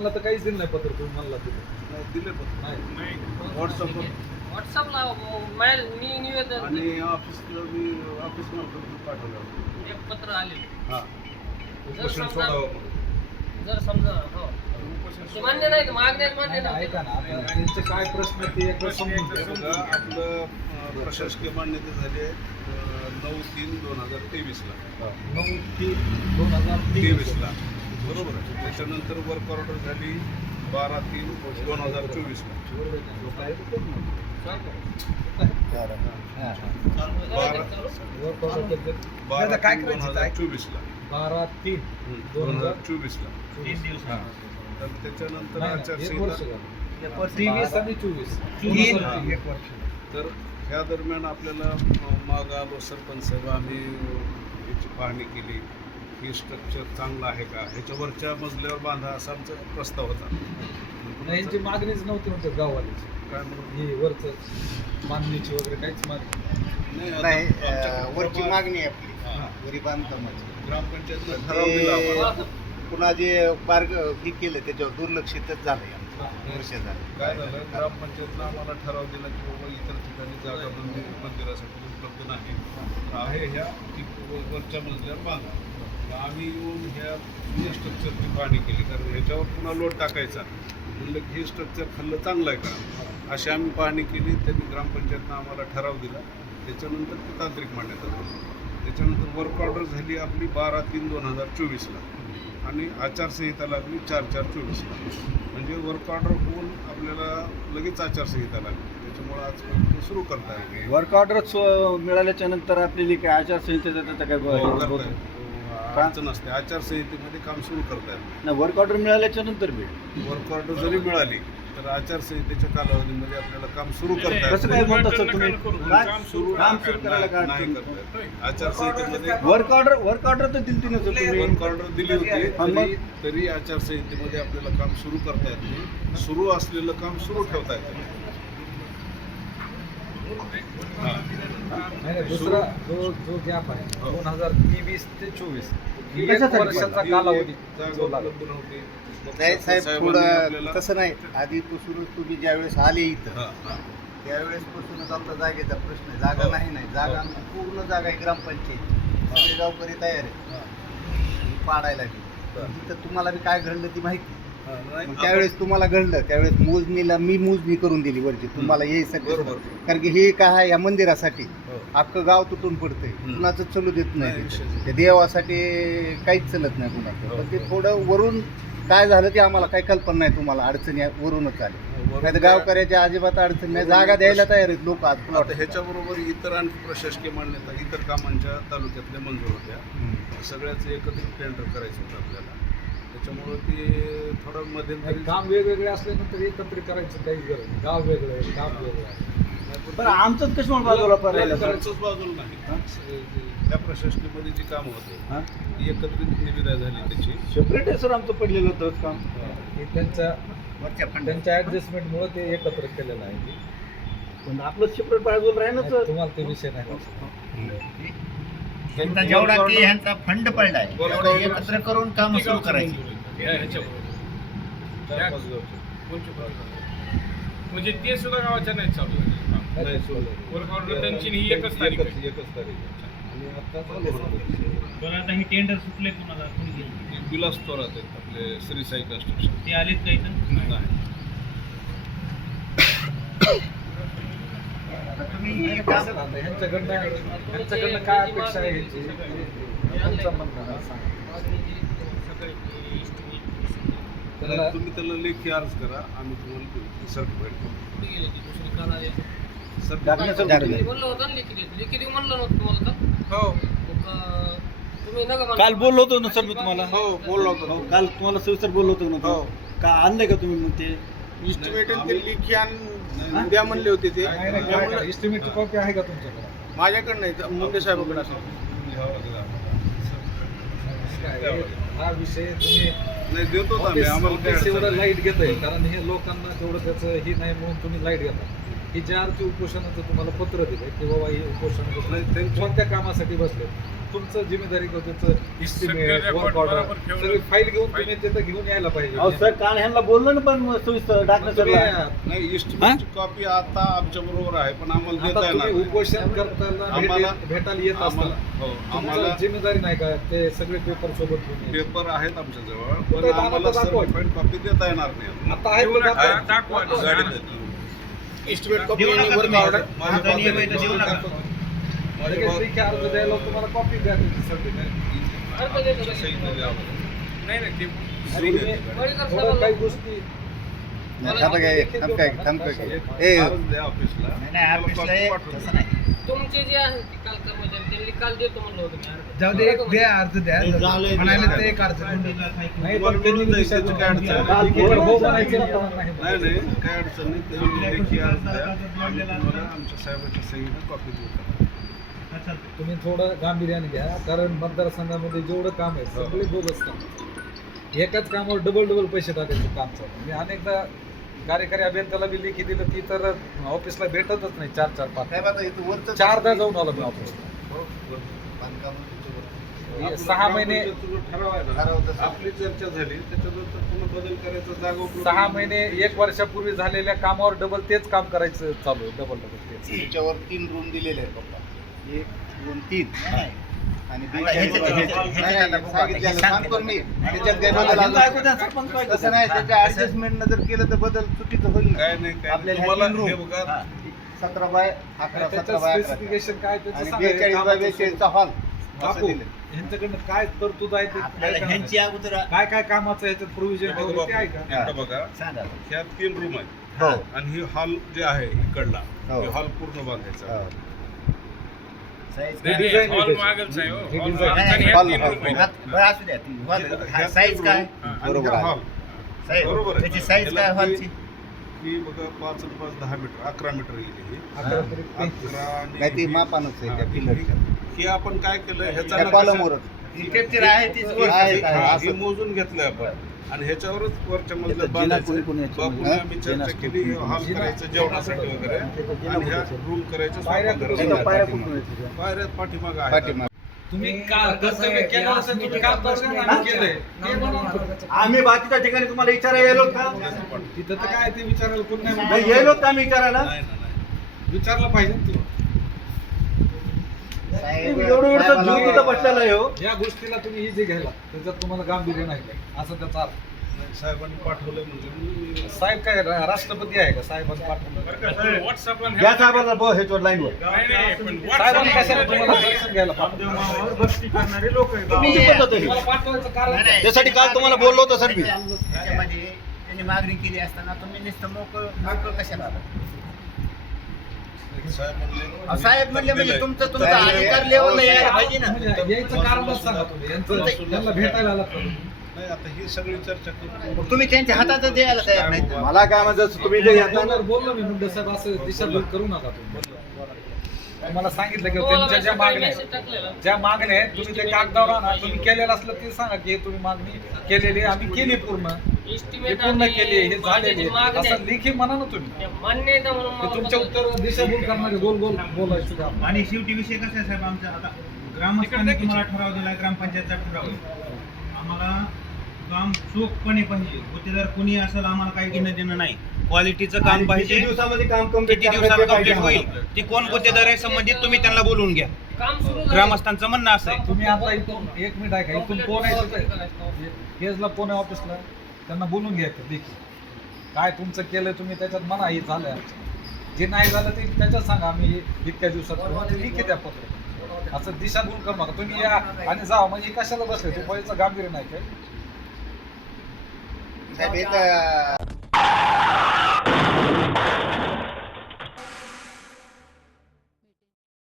त्यांना तर काहीच दिलं नाही पत्र तुम्ही म्हणला तिथे. नाही, दिले पण नाही. व्हॉट्सअपवर व्हॉट्सअपला मोबाईल मी निवेदन आणि ऑफिसला मी ऑफिस मार्फत पाठवलं. एक पत्र आले. हा. जर उपोषण समजा सोडावं म्हणून. जर समजा हो. ते मान्य नाही मागण्या मान्य नाही, नाही. ऐका ना आता त्यांचे काय प्रश्न ते एकदा समजून हे. बघा आपलं अं, प्रशासकीय मान्यता झाली आहे अं, नऊ तीन दोन हजार तेवीसला. नऊ तीन दोन हजार तेवीसला. बरोबर आहे त्याच्यानंतर वर्क ऑर्डर झाली बारा तीन दोन हजार चोवीसला बारा बारा काय तीन दोन? हजार चोवीसला बारा तीन दोन हजार चोवीसला चोवीस. हा. तर त्याच्यानंतर आचारसंहिता. तेवीस आणि चोवीस तीन. हा. तर ह्या दरम्यान आपल्याला मागं आलो सरपंच साहेब आम्ही याची पाहणी केली ही स्ट्रक्चर चांगलं आहे का? ह्याच्यावरच्या मजल्यावर बांधा असा आमचा प्रस्ताव होता. यांची मागणीच नव्हती म्हणतात गाववालीची काय म्हणून? ही वरच बांधणीची वगैरे काहीच मागणी नाही, आता नाही वरची मागणी आहे आपली हा. वरी बांधकामाची. ग्रामपंचायतनं ठराव दिला आम्हाला ते पुन्हा जे मार्ग हे केलं त्याच्यावर दुर्लक्षितच झालंय आमचं. वर्ष झालं. काय झालं? ग्रामपंचायतनं आम्हाला ठराव दिला की बाबा इतर ठिकाणी जागा बंदी मंदिरासाठी उपलब्ध नाही. आहे ह्या वरच्या मजल्यावर बांधा. आम्ही येऊन ह्या जुन्या स्ट्रक्चरची पाहणी केली. कारण ह्याच्यावर पुन्हा लोड टाकायचा. म्हणलं की हे स्ट्रक्चर खाल्लं चांगलं आहे का? अशी आम्ही पाहणी केली. त्यांनी ग्रामपंचायतनं आम्हाला ठराव दिला. त्याच्यानंतर ती तांत्रिक मान्यता दिली. त्याच्यानंतर वर्क ऑर्डर झाली आपली बारा तीन दोन हजार चोवीसला. आणि आचारसंहिता लागली चार चार चोवीसला. म्हणजे वर्क ऑर्डर होऊन आपल्याला लगेच आचारसंहिता लागली. त्याच्यामुळे आजपर्यंत सुरू करता येईल. वर्क ऑर्डर मिळाल्याच्या नंतर आपल्याला काय आचारसंहितेचा त्याचा काय अडचण असते आचारसंहितेमध्ये काम सुरू करता येईल नाही. वर्क ऑर्डर मिळाल्याच्या नंतर भेट वर्क ऑर्डर जरी मिळाली तर आचारसंहितेच्या कालावधीमध्ये आपल्याला काम सुरू करता कसं काय येईल म्हणता सर तुम्ही? काय? सुरू काम सुरू करायला काय नाही अडचण? आचारसंहितेमध्ये वर्क ऑर्डर वर्क ऑर्डर तर दिली ना सर तुम्ही? वर्क ऑर्डर दिली होती हा, मग? तरी तरी आचारसंहितेमध्ये आपल्याला काम सुरू करता येत नाही. सुरू असलेलं काम सुरू ठेवता येतं. नाही दुसरा जो जो गॅप आहे हो. दोन हजार तेवीस ते चोवीस ही वर्षाचा ही कालावधी जो लागला. नाही साहेब पुढं तसं नाही आधी पासून तुम्ही ज्यावेळेस आले इथं हा, हा. त्यावेळेस पासूनच आमचा जागेचा प्रश्न आहे जागा हो. नाही नाही जागा आमची पूर्ण जागा आहे ग्रामपंचायत गावकरी तयार आहे हा. ही पाडायला गेली. तिथं तुम्हाला बी काय घडलं ती माहिती हा, मग त्यावेळेस तुम्हाला घडलं त्यावेळेस मोजणीला मी मोजणी करून दिली वरची तुम्हाला हे सगळं बरोबर. कारण की हे काय आहे या मंदिरासाठी. हो. अख्खं गाव तुटून पडतंय. हम्म. कुणाचं चलू देत नाही, त्या देवासाठी काहीच चलत नाही कुणाचं. हो. पण ते थोडं वरून काय झालं ते आम्हाला काही कल्पना नाही तुम्हाला. अडचणी वरूनच आली. वरून नाही तर गावकऱ्याच्या अजिबात अडचण नाही. जागा द्यायला तयार आहेत लोक आज ह्याच्याबरोबर इतर आणखी प्रशासकीय मान्यता इतर कामांच्या तालुक्यातल्या मंजूर होत्या. सगळ्याचं एकत्रित टेंडर करायचं होतं आपल्याला. त्याच्यामुळं ते थोडं मध्यंतरी काम वेगवेगळे असल्यानंतर एकत्रित करायचं काही गरज नाही. गाव वेगळं आहे काम वेगळं आहे. पण आमचंच कशामुळे बाजूला? करायचंच बाजूला नाही. त्या प्रशासकीयमध्ये जी कामं होते हा? ती एकत्रित निविदा झाली त्याची. सेपरेट आहे सर आमचं पडलेलं होतं काम? हे. त्यांच्या त्यांच्या ऍडजस्टमेंटमुळे ते एकत्र केलेलं आहे. पण आपलं सेपरेट बाजूला राहिलं तर तुम्हाला ते विषय नाही. त्यांचा जेवढा की ह्यांचा फंड पडलाय तेवढं एकत्र करून काम सुरू करायची. म्हणजे ते सुद्धा गावाच्या नाही चालू. वर्क ऑर्डर त्यांची ही एकच तारीख आहे. एकच तारीख. बरं आता हे टेंडर सुटले कुणाला कोणी गेले एक विलास थोरात आहेत आपले श्री साई कन्स्ट्रक्शन ते आलेत का इथं नाही कसं ना, आता ह्यांच्याकडनं ह्यांच्याकडनं काय अपेक्षा आहे ह्यांची तुमचं म्हणणं आहे, सांगा. त्यांना तुम्ही त्याला लेखी अर्ज करा आम्ही तुम्हाला सर्टिफाईड करू होतं म्हणलं नव्हतं तुम्हाला तर हो. काल बोललो होतो ना सर मी तुम्हाला? हो बोललो होतो. हो, काल तुम्हाला सविस्तर बोललो होतो ना हो. का आणलंय का तुम्ही मग ते? इस्टिमेट ते लेखी हो. उद्या म्हणले होते ते. एस्टिमेटची कॉपी आहे का तुमच्याकडे? माझ्याकडे नाही मुंडे साहेबाकडे असेल. हा विषय तुम्ही नाही देतो आम्ही आम्हाला काय अडचण एवढं नाही. लाइट घेत आहे कारण हे लोकांना तेवढं त्याचं ही नाही म्हणून तुम्ही लाइट घेता. ही ज्या अर्थी उपोषणाचं तुम्हाला पत्र दिलंय की बाबा हे उपोषण नाही, बसलंय, त्यांच्या- कोणत्या कामासाठी बसले तुमचं जिम्मेदारी सगळं फाईल घेऊन तुम्ही तिथं घेऊन यायला पाहिजे. सर काल ह्यांना बोललो ना पण नाही इस्टिमेटची कॉपी आता आमच्या बरोबर आहे पण आम्हाला देता येणार. उपोषण करताना भेटायला येत आम्हाला हो आम्हाला जिम्मेदारी नाही का? ते सगळे पेपर सोबत? पेपर आहेत आमच्या जवळ पण? आम्हाला कॉपी देता येणार नाही आता आहे दाखवा? Estimate copy work. ऑर्डर अर्ज द्यायला तुम्हाला कॉपी द्या. ते काही गोष्टी तुमचे जे आहे ते काल कर्मचारी त्यांनी काल देतो म्हणलं होतं. जाऊ दे एक द्या अर्ज द्या. म्हणाले तर एक अर्ज द्या. नाही तुम्हाला पण काय अडचण नाही. हो आमच्या साहेबांच्या सहीनं कॉपी देऊ अच्छा. तुम्ही थोडं गांभीर्याने घ्या कारण मतदारसंघामध्ये जेवढं काम आहे सगळे बोगस काम. एकाच कामावर डबल डबल पैसे टाकायचं काम चालू. मी अनेकदा कार्यकारी अभियंत्याला बी लेखी दिलं ती तर ऑफिसला भेटतच नाही चार चार पाच. चारदा जाऊन आलो मी ऑफिसला. हे सहा महिने तसं. आपली चर्चा झाली त्याच्यानंतर बदल करायचा जागा उपलब्ध सहा. महिने एक वर्षापूर्वी झालेल्या कामावर डबल तेच काम करायचं चालू आहे डबल डबल तेच. तीन रूम दिलेले आहेत एक दोन तीन. आणि तसं नाही त्याच्या ऍडजस्टमेंट जर केलं तर बदल चुकीचं होईल. काय नाही. आपल्याला. सतरा बाय अकरा सतरा बाय स्पेसिफिकेशन काय बेचाळीस बाय बेचाळीसचा हॉल काय तरतूद आहे ते आपल्याला काय ह्यांची काय अगोदर काय काय कामाचं ह्याच्यात प्रोव्हिजन आहे का? बघा. ह्या तीन रूम आहेत. हो. आणि ही हॉल जे आहे इकडला हो. हे हॉल पूर्ण बांधायचा. हो. साईज हो. हे हा, काय बरोबर बरोबर. त्याची साईज काय ती- हॉलची ही बघा पाच पाच दहा मीटर अकरा मीटर येईल ही ती ही- मापानच आहे त्या हा, पिलरच्या ही- ही आपण काय केलं ह्याचा आहे तीच आहे, वर आहे. हा, असं. हे मोजून घेतलंय आपण आणि ह्याच्यावरच वरच्या जिना बांधायचं. हा? आम्ही चर्चा केली हॉल करायचं जेवणासाठी वगैरे. आणि ह्या रूम करायचं पायऱ्या पाठीमागं आहे. पाठीमागे. तुम्ही आम्ही बाकीच्या ठिकाणी तुम्हाला विचारायला येलो का? तिथं तर काय ते विचारायला कोण नाही. येलो का आम्ही विचारायला. नाही, नाही, नाही. विचारलं पाहिजे एवढं एवढं जीव तिथं बसलेला आहे हो या गोष्टीला तुम्ही इझी घ्यायला त्याच्यात तुम्हाला गांभीर्य नाही असं त्याचा अर्थ नाही, साहेबांनी पाठवलं म्हणजे साहेब काय रा- राष्ट्रपती आहे का साहेबांनी पाठवलं पण व्हॉट्सअपला या ह्या- साहेबांना बघ ह्याच्यावर लाईनवर नाही, नाही, पण साहेबांनी कशाला व्हॉट्सअपला तुम्हाला दर्शन घ्यायला पाठवलं? तुमची पद्धत आहे. तुम्हाला पाठवायचं कारण नाही, काय? नाही. त्यासाठी काल तुम्हाला बोललो होतो सर मी. त्याच्यामध्ये त्यांनी मागणी केली असताना तुम्ही नुसतं मोकळ मोकळ कशाला? साहेब म्हणले म्हणले म्हणजे. तुमचं तुमचा अधिकार लेवलला यायला पाहिजे ना. यायचं कारणच सांगा तुम्ही. यांचं यांना भेटायला आलात का? नाही आता ही सगळी चर्चा करून तुम्ही त्यांच्या हातात द्यायला तयार नाही. मला काय म्हणजे तुम्ही जे घेता बोललो मी. मुंडे साहेब असं दिशाभूल करू नका तुम्ही. तुम्हाला सांगितलं की त्यांच्या ज्या मागण्या आहेत, ज्या मागण्या आहेत तुम्ही ते कागदावर आणा. तुम्ही केलेलं असलं ते सांगा की हे तुम्ही मागणी केलेली आहे, आम्ही केली पूर्ण. पूर्ण केली हे झालेली आहे. असं लेखी म्हणा ना तुम्ही. म्हणून ते मला तुमच्या उत्तर दिशाभूल करणारे गोल गोल बोलायचं काम. आणि शेवटी विषय कसा आहे साहेब आमचा? आता ग्रामस्थांनी तुम्हाला ठराव दिला ग्रामपंचायतचा ठराव आहे. आम्हाला काम चोखपणे पाहिजे गुत्तेदार कोणी असेल आम्हाला काही घेणं देणं नाही. क्वालिटीचं काम पाहिजे. दिवसामध्ये काम किती दिवसात कंप्लीट होईल? ती कोण गुत्तेदार आहे संबंधित? तुम्ही त्यांना बोलवून घ्या. काम सुरू झालं. ग्रामस्थांचं म्हणणं असं आहे. तुम्ही आता इथून एक मिनिट आहे का इथून कोण आहे तिथे? केजला कोण आहे ऑफिसला? त्यांना बोलून घ्यायचं देखील. काय तुमचं केलं तुम्ही त्याच्यात म्हणा हे आमचं. जे नाही झालं ते त्याच्यात सांगा आम्ही इतक्या दिवसात करू. ते लिखित द्या पत्र. असं दिशाभूल करू नका. तुम्ही या आणि जा. म्हणजे कशाला बसले? तू पैसा गांभीर्य नाही काय?